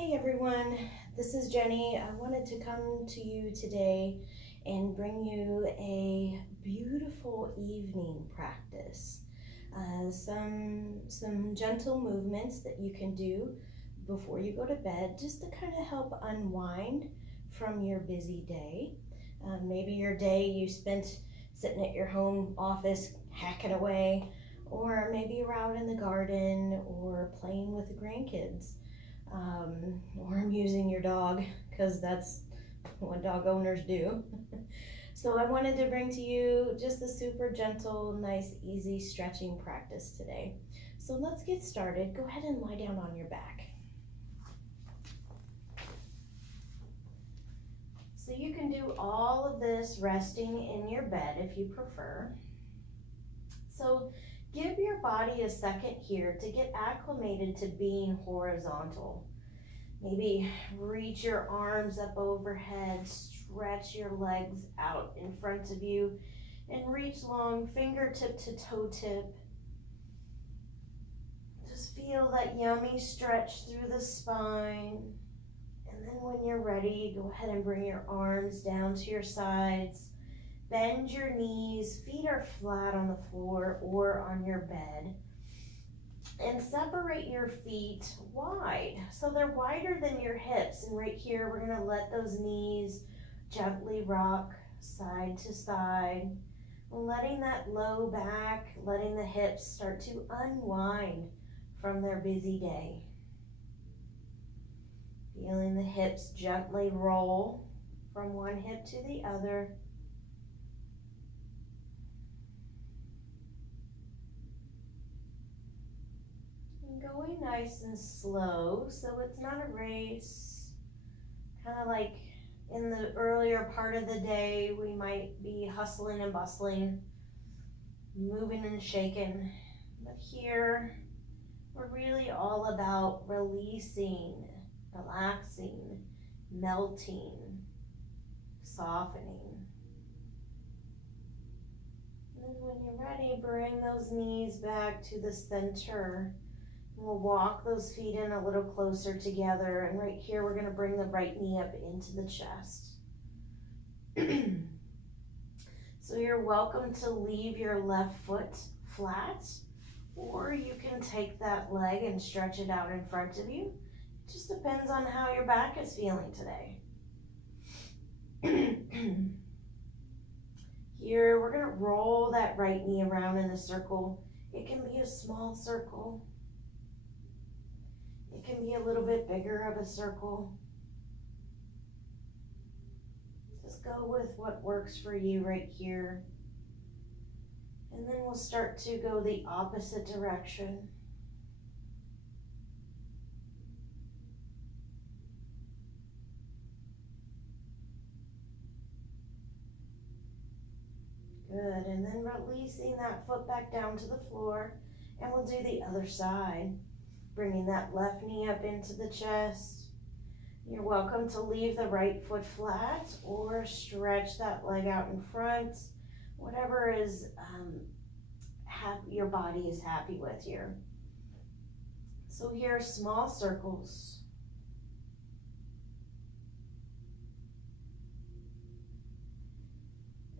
Hey everyone, this is Jenny. I wanted to come to you today and bring you a beautiful evening practice. Some gentle movements that you can do before you go to bed just to kind of help unwind from your busy day. Maybe your day you spent sitting at your home office hacking away, or maybe you're out in the garden or playing with the grandkids, or amusing your dog, because that's what dog owners do. So I wanted to bring to you just a super gentle, nice, easy stretching practice today. So let's get started. Go ahead and lie down on your back. So you can do all of this resting in your bed if you prefer. So give your body a second here to get acclimated to being horizontal. Maybe reach your arms up overhead, stretch your legs out in front of you, and reach long fingertip to toe tip. Just feel that yummy stretch through the spine. And then when you're ready, go ahead and bring your arms down to your sides. Bend your knees, feet are flat on the floor or on your bed. And separate your feet wide, so they're wider than your hips. And right here, we're gonna let those knees gently rock side to side, letting that low back, letting the hips start to unwind from their busy day. Feeling the hips gently roll from one hip to the other. Going nice and slow, so it's not a race. Kind of like in the earlier part of the day, we might be hustling and bustling, moving and shaking. But here, we're really all about releasing, relaxing, melting, softening. And then when you're ready, bring those knees back to the center. We'll walk those feet in a little closer together, and right here we're going to bring the right knee up into the chest. So you're welcome to leave your left foot flat, or you can take that leg and stretch it out in front of you. It just depends on how your back is feeling today. Here we're going to roll that right knee around in a circle. It can be a small circle. It can be a little bit bigger of a circle. Just go with what works for you right here. And then we'll start to go the opposite direction. Good, and then releasing that foot back down to the floor, and we'll do the other side. Bringing that left knee up into the chest. You're welcome to leave the right foot flat or stretch that leg out in front. Whatever is your body is happy with here. So here are small circles.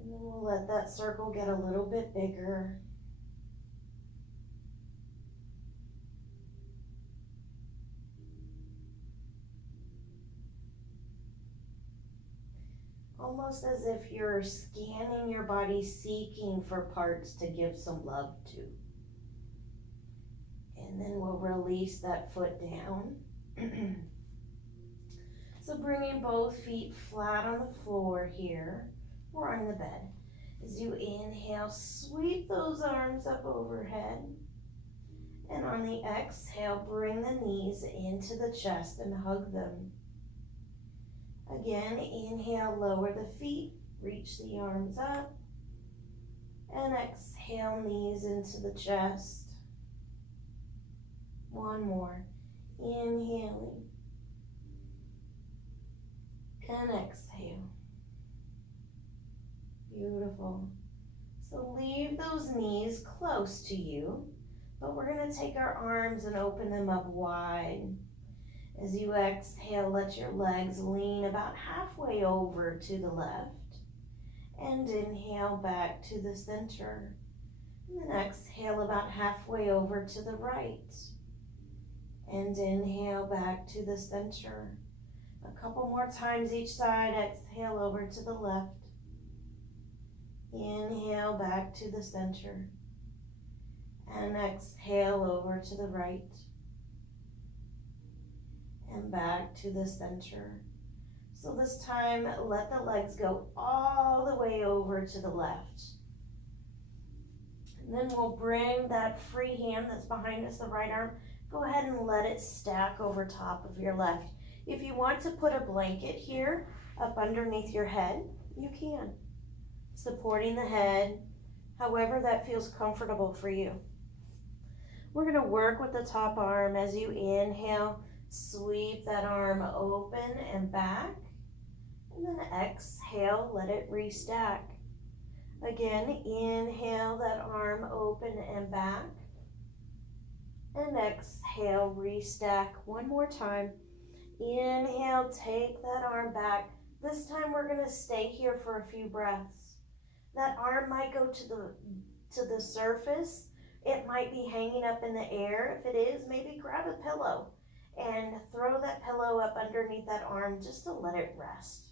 And then we'll let that circle get a little bit bigger. Almost as if you're scanning your body, seeking for parts to give some love to. And then we'll release that foot down. So bringing both feet flat on the floor here, or on the bed. As you inhale, sweep those arms up overhead. And on the exhale, bring the knees into the chest and hug them. Again, inhale, lower the feet, reach the arms up, and exhale, knees into the chest. One more, inhaling, and exhale. Beautiful. So leave those knees close to you, but we're going to take our arms and open them up wide. As you exhale, let your legs lean about halfway over to the left. And inhale back to the center. And then exhale about halfway over to the right. And inhale back to the center. A couple more times each side. Exhale over to the left. Inhale back to the center. And exhale over to the right. And back to the center. So this time, let the legs go all the way over to the left. And then we'll bring that free hand that's behind us, the right arm, go ahead and let it stack over top of your left. If you want to put a blanket here up underneath your head, you can. Supporting the head, however that feels comfortable for you. We're going to work with the top arm. As you inhale, sweep that arm open and back. And then exhale, let it restack. Again, inhale that arm open and back. And exhale, restack one more time. Inhale, take that arm back. This time we're going to stay here for a few breaths. That arm might go to the surface. It might be hanging up in the air. If it is, maybe grab a pillow and throw that pillow up underneath that arm just to let it rest.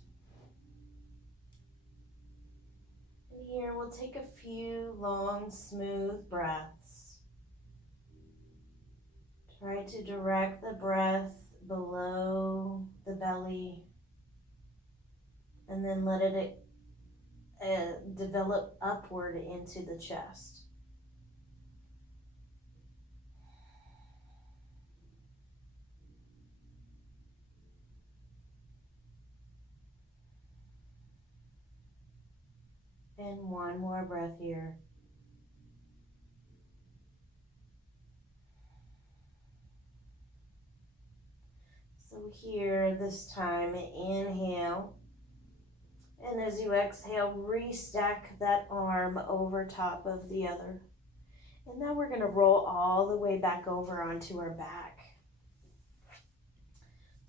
And here we'll take a few long, smooth breaths. Try to direct the breath below the belly and then let it develop upward into the chest. And one more breath here. So here, this time, inhale. And as you exhale, restack that arm over top of the other. And now we're going to roll all the way back over onto our back.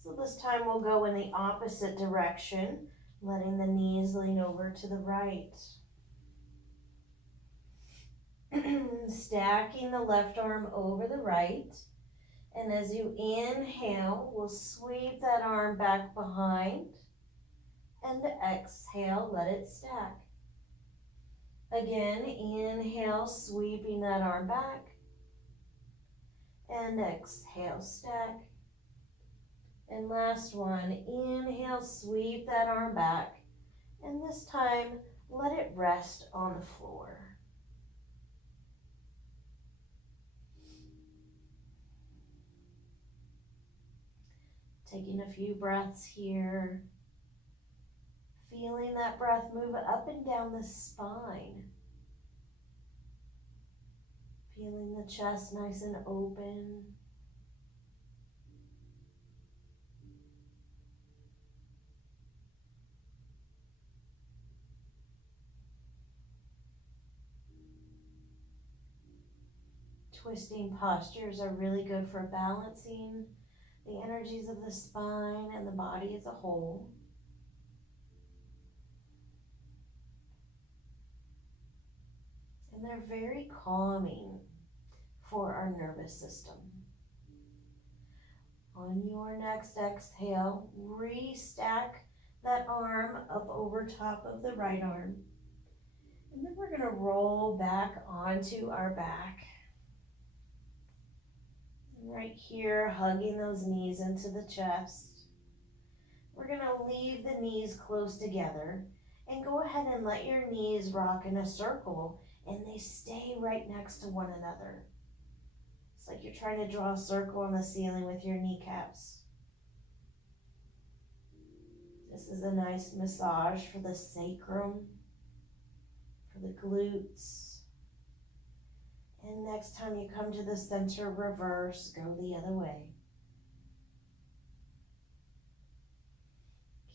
So this time we'll go in the opposite direction, letting the knees lean over to the right. Stacking the left arm over the right. And as you inhale, we'll sweep that arm back behind. And exhale, let it stack. Again, inhale, sweeping that arm back. And exhale, stack. And last one, inhale, sweep that arm back. And this time, let it rest on the floor. Taking a few breaths here. Feeling that breath move up and down the spine. Feeling the chest nice and open. Twisting postures are really good for balancing the energies of the spine and the body as a whole. And they're very calming for our nervous system. On your next exhale, restack that arm up over top of the right arm. And then we're going to roll back onto our back. And right here, hugging those knees into the chest. We're going to leave the knees close together and go ahead and let your knees rock in a circle and they stay right next to one another. It's like you're trying to draw a circle on the ceiling with your kneecaps. This is a nice massage for the sacrum, for the glutes. And next time you come to the center, reverse, go the other way.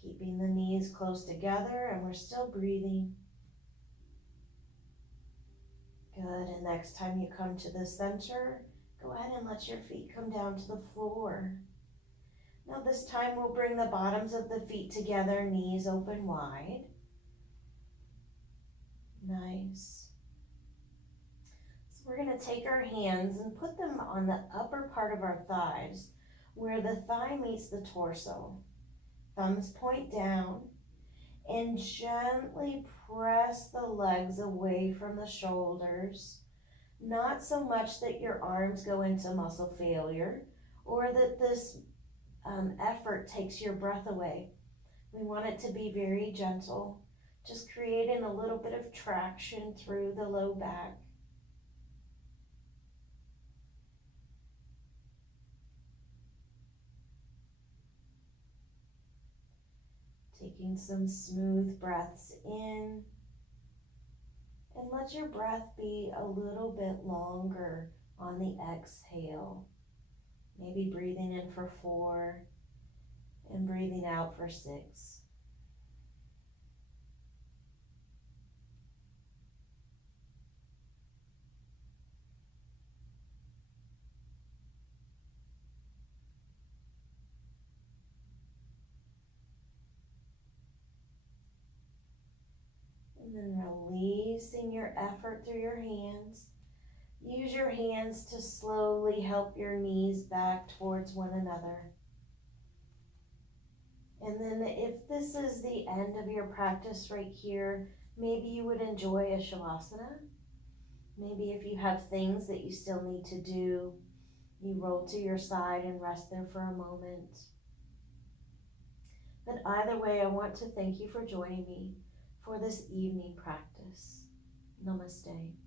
Keeping the knees close together, and we're still breathing. Good, and next time you come to the center, go ahead and let your feet come down to the floor. Now this time we'll bring the bottoms of the feet together, knees open wide. Nice. So we're going to take our hands and put them on the upper part of our thighs where the thigh meets the torso. Thumbs point down and gently press the legs away from the shoulders. Not so much that your arms go into muscle failure or that this effort takes your breath away. We want it to be very gentle, just creating a little bit of traction through the low back. Taking some smooth breaths in, and let your breath be a little bit longer on the exhale. Maybe breathing in for 4 and breathing out for 6. And then releasing your effort through your hands. Use your hands to slowly help your knees back towards one another. And then if this is the end of your practice right here, maybe you would enjoy a shavasana. Maybe if you have things that you still need to do, you roll to your side and rest there for a moment. But either way, I want to thank you for joining me for this evening practice. Namaste.